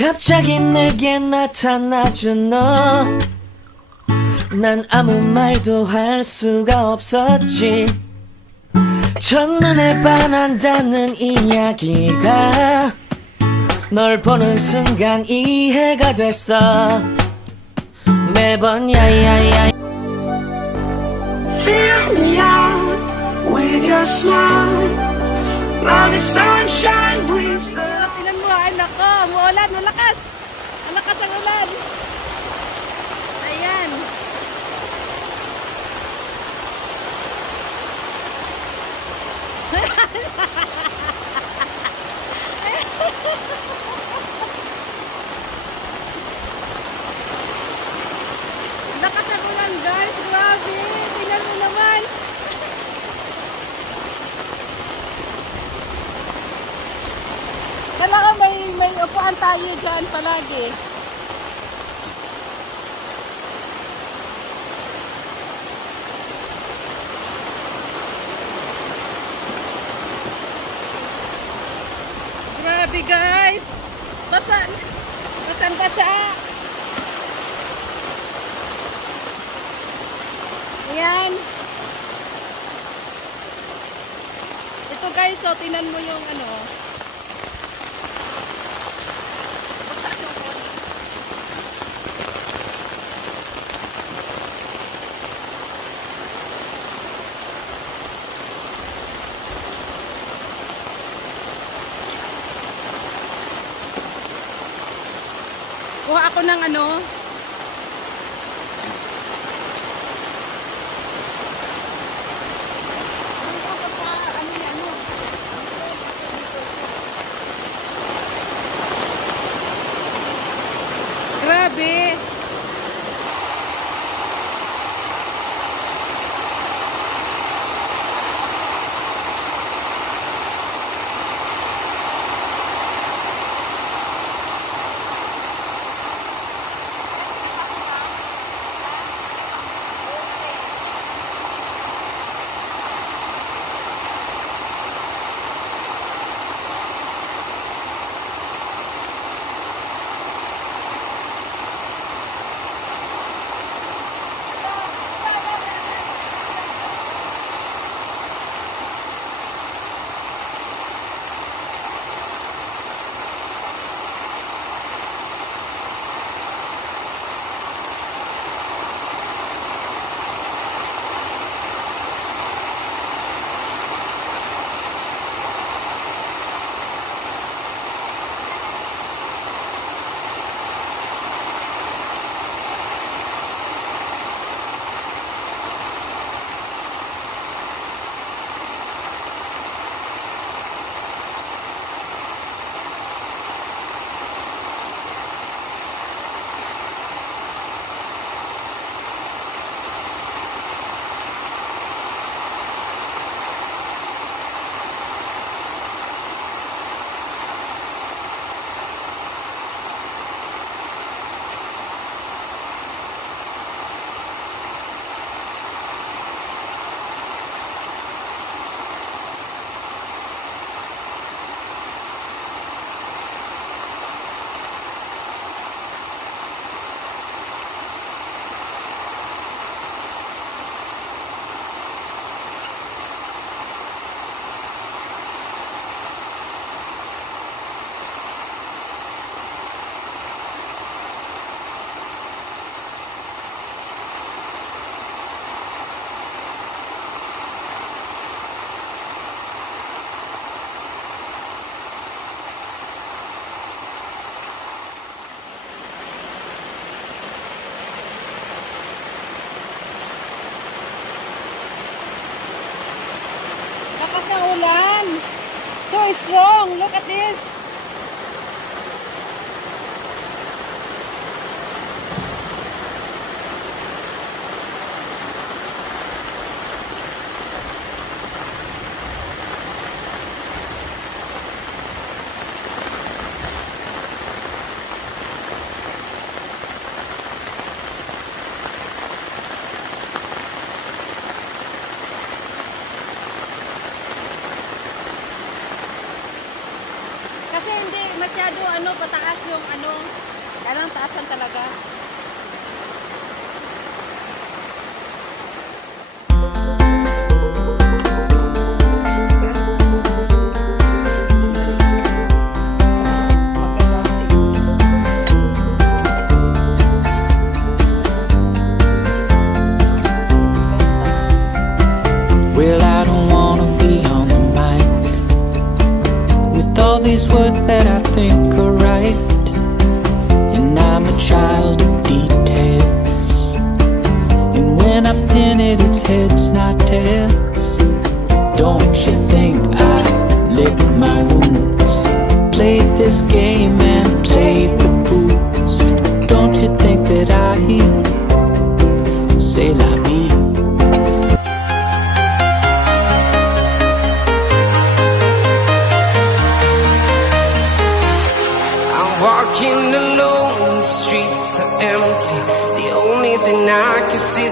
갑자기 내게 나타나준 너, 난 아무 말도 할 수가 없었지. 첫눈에 반한다는 이야기가 널 보는 순간 이해가 됐어. 매번 야야야 Fill me out with your smile. Now the sunshine brings the Tingnan mo, ay nako, umuulan, malakas. Malakas ang ulan. Ayan. Lakas ang ulan, guys. Grabe. Tingnan mo naman. Kailangan may upuan tayo dyan palagi. Grabe guys. Basang-basa. Ayan. Ito guys, so tingnan mo yung ano. Kuha ako ng ano. Grabe. Lakas ng ulan. So strong. Look at this. masyado pataas yung kailangan taasan talaga. Well, I don't wanna be on the mic with all these words that I think are right. And I'm a child of details. And when I pin it, it's heads, not tails. Don't you think I lick my wounds? Played this game and played the fools. Don't you think that I say la vie? Walking alone, the streets are empty. The only thing I can see is